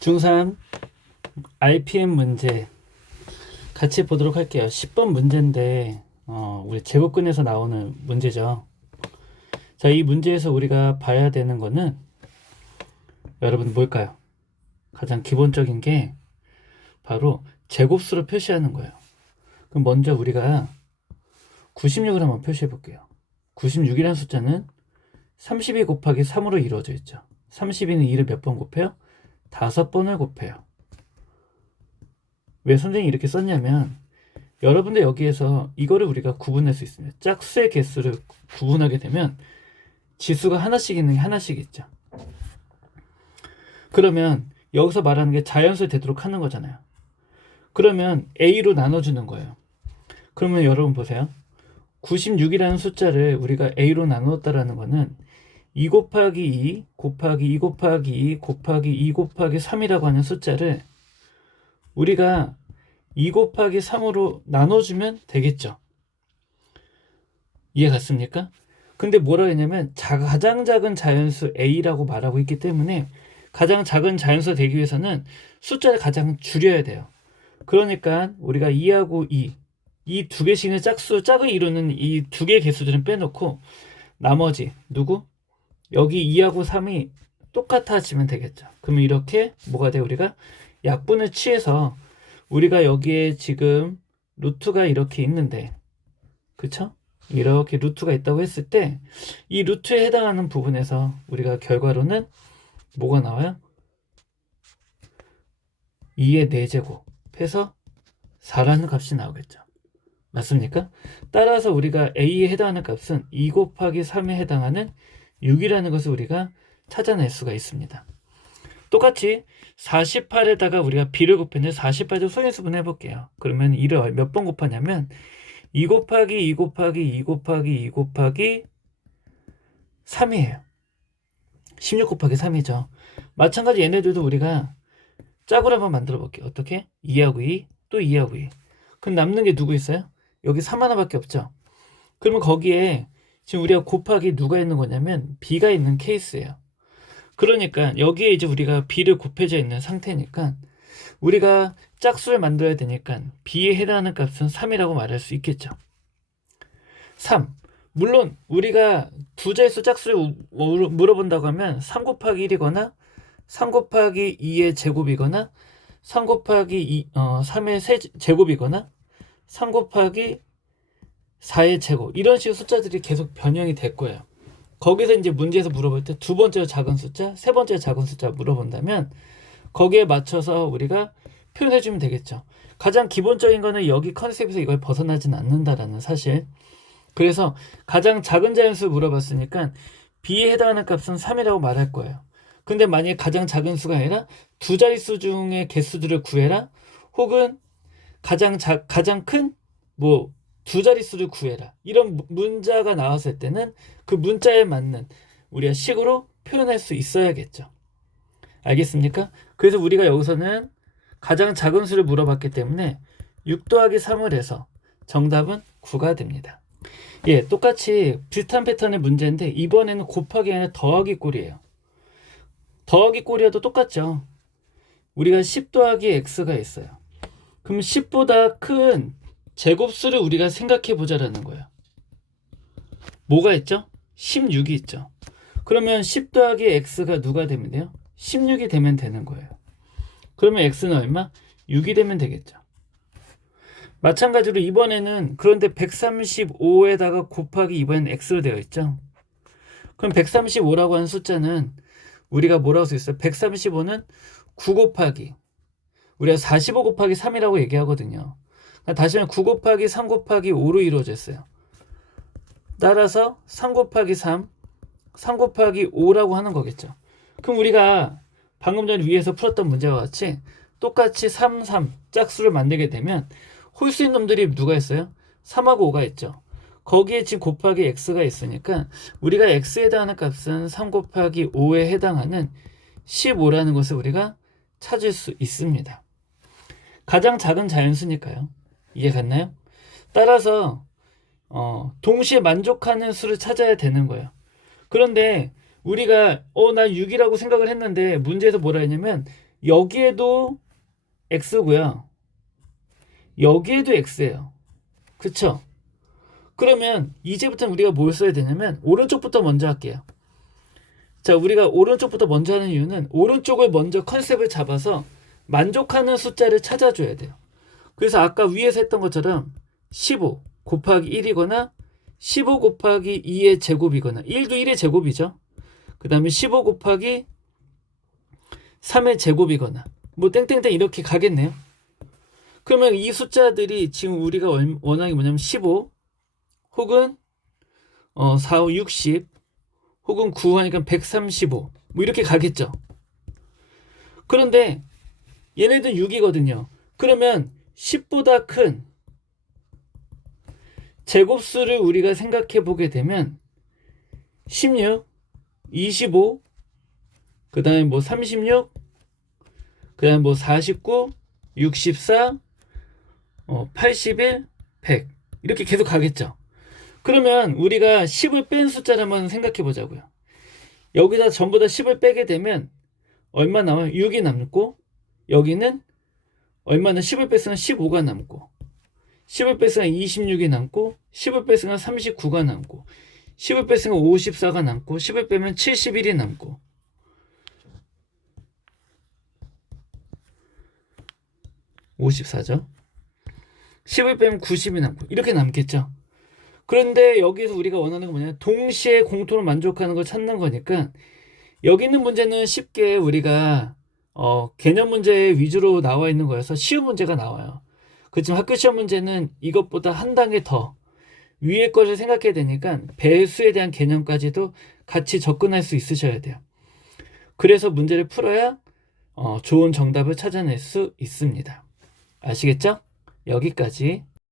중3 RPM 문제 같이 보도록 할게요. 10번 문제인데 우리 제곱근에서 나오는 문제죠. 자, 이 문제에서 우리가 봐야 되는 거는 여러분 뭘까요? 가장 기본적인 게 바로 제곱수로 표시하는 거예요. 그럼 먼저 우리가 96을 한번 표시해 볼게요. 96이라는 숫자는 32 곱하기 3으로 이루어져 있죠. 32는 2를 몇 번 곱해요? 5번을 곱해요. 왜 선생님이 이렇게 썼냐면 여러분들 여기에서 이거를 우리가 구분할 수 있습니다. 짝수의 개수를 구분하게 되면 지수가 하나씩 있는 게 하나씩 있죠. 그러면 여기서 말하는 게 자연수에 되도록 하는 거잖아요. 그러면 A로 나눠주는 거예요. 그러면 여러분 보세요. 96이라는 숫자를 우리가 A로 나누었다라는 거는 2 곱하기 2 곱하기 2 곱하기 2 곱하기 2 곱하기 3이라고 하는 숫자를 우리가 2 곱하기 3으로 나눠주면 되겠죠. 이해 갔습니까? 근데 뭐라 했냐면 가장 작은 자연수 A라고 말하고 있기 때문에 가장 작은 자연수가 되기 위해서는 숫자를 가장 줄여야 돼요. 그러니까 우리가 2하고 2, 이 두 개씩의 짝을 이루는 이 두 개의 개수들은 빼놓고 나머지 누구? 여기 2하고 3이 똑같아지면 되겠죠. 그러면 이렇게 뭐가 돼? 우리가 약분을 취해서 우리가 여기에 지금 루트가 이렇게 있는데, 그쵸? 이렇게 루트가 있다고 했을 때 이 루트에 해당하는 부분에서 우리가 결과로는 뭐가 나와요? 2의 4제곱 해서 4라는 값이 나오겠죠. 맞습니까? 따라서 우리가 A에 해당하는 값은 2 곱하기 3에 해당하는 6이라는 것을 우리가 찾아낼 수가 있습니다. 똑같이 48에다가 우리가 B를 곱했는데 48도 소인수분 해볼게요. 그러면 이를 몇 번 곱하냐면 2 곱하기 2 곱하기 2 곱하기 2 곱하기 3이에요. 16 곱하기 3이죠. 마찬가지 얘네들도 우리가 짝으로 한번 만들어 볼게요. 어떻게? 2하고 2, 또 2하고 2. 그럼 남는 게 누구 있어요? 여기 3 하나밖에 없죠. 그러면 거기에 지금 우리가 곱하기 누가 있는 거냐면 B가 있는 케이스예요. 그러니까 여기에 이제 우리가 B를 곱해져 있는 상태니까 우리가 짝수를 만들어야 되니까 B에 해당하는 값은 3이라고 말할 수 있겠죠. 3. 물론 우리가 두 자릿수 짝수를 물어본다고 하면 3 곱하기 1이거나 3 곱하기 2의 제곱이거나 3 곱하기 3의 제곱이거나 3 곱하기 4의 제곱, 이런 식의 숫자들이 계속 변형이 될 거예요. 거기서 이제 문제에서 물어볼 때 두 번째로 작은 숫자, 세 번째로 작은 숫자 물어본다면 거기에 맞춰서 우리가 표현해주면 되겠죠. 가장 기본적인 거는 여기 컨셉에서 이걸 벗어나진 않는다라는 사실. 그래서 가장 작은 자연수 물어봤으니까 B에 해당하는 값은 3이라고 말할 거예요. 근데 만약에 가장 작은 수가 아니라 두 자릿수 중의 개수들을 구해라, 혹은 가장 큰 두 자릿수를 구해라, 이런 문자가 나왔을 때는 그 문자에 맞는 우리가 식으로 표현할 수 있어야겠죠. 알겠습니까? 그래서 우리가 여기서는 가장 작은 수를 물어봤기 때문에 6 더하기 3을 해서 정답은 9가 됩니다. 예, 똑같이 비슷한 패턴의 문제인데 이번에는 곱하기 아니라 더하기 꼴이에요. 더하기 꼴이어도 똑같죠. 우리가 10 더하기 x가 있어요. 그럼 10보다 큰 제곱수를 우리가 생각해 보자라는 거예요. 뭐가 있죠? 16이 있죠. 그러면 10 더하기 x가 누가 되면 돼요? 16이 되면 되는 거예요. 그러면 x는 얼마? 6이 되면 되겠죠. 마찬가지로 이번에는 그런데 135에다가 곱하기 이번엔 x로 되어 있죠. 그럼 135라고 하는 숫자는 우리가 뭐라고 써 있어요? 135는 9 곱하기, 우리가 45 곱하기 3이라고 얘기하거든요. 다시 하면 9 곱하기 3 곱하기 5로 이루어졌어요. 따라서 3 곱하기 3, 3 곱하기 5라고 하는 거겠죠. 그럼 우리가 방금 전에 위에서 풀었던 문제와 같이 똑같이 3, 3 짝수를 만들게 되면 홀수인 놈들이 누가 있어요? 3하고 5가 있죠. 거기에 지금 곱하기 x가 있으니까 우리가 x에 해당하는 값은 3 곱하기 5에 해당하는 15라는 것을 우리가 찾을 수 있습니다. 가장 작은 자연수니까요. 이해 갔나요? 따라서 동시에 만족하는 수를 찾아야 되는 거예요. 그런데 우리가 나 6이라고 생각을 했는데 문제에서 뭐라 했냐면 여기에도 x고요. 여기에도 x예요. 그쵸? 그러면 이제부터는 우리가 뭘 써야 되냐면 오른쪽부터 먼저 할게요. 자, 우리가 오른쪽부터 먼저 하는 이유는 오른쪽을 먼저 컨셉을 잡아서 만족하는 숫자를 찾아줘야 돼요. 그래서 아까 위에서 했던 것처럼 15 곱하기 1이거나 15 곱하기 2의 제곱이거나 1도 1의 제곱이죠. 그 다음에 15 곱하기 3의 제곱이거나 뭐 땡땡땡 이렇게 가겠네요. 그러면 이 숫자들이 지금 우리가 원하는 게 뭐냐면 15 혹은 4, 5, 60 혹은 9 하니까 135 뭐 이렇게 가겠죠. 그런데 얘네들 6이거든요. 그러면 10보다 큰 제곱수를 우리가 생각해 보게 되면 16, 25, 그 다음에 뭐 36, 그 다음에 뭐 49, 64, 81, 100 이렇게 계속 가겠죠. 그러면 우리가 10을 뺀 숫자를 한번 생각해 보자고요. 여기다 전부 다 10을 빼게 되면 얼마 나와요? 6이 남고, 여기는 얼마나 10을 뺐으면 15가 남고, 10을 뺐으면 26이 남고, 10을 뺐으면 39가 남고, 10을 뺐으면 54가 남고, 10을 빼면 71이 남고, 54죠. 10을 빼면 90이 남고 이렇게 남겠죠. 그런데 여기서 우리가 원하는 건 뭐냐, 동시에 공통으로 만족하는 걸 찾는 거니까 여기 있는 문제는 쉽게 우리가 개념 문제 위주로 나와 있는 거여서 쉬운 문제가 나와요. 그렇지만 학교 시험 문제는 이것보다 한 단계 더 위의 것을 생각해야 되니까 배수에 대한 개념까지도 같이 접근할 수 있으셔야 돼요. 그래서 문제를 풀어야 좋은 정답을 찾아낼 수 있습니다. 아시겠죠? 여기까지.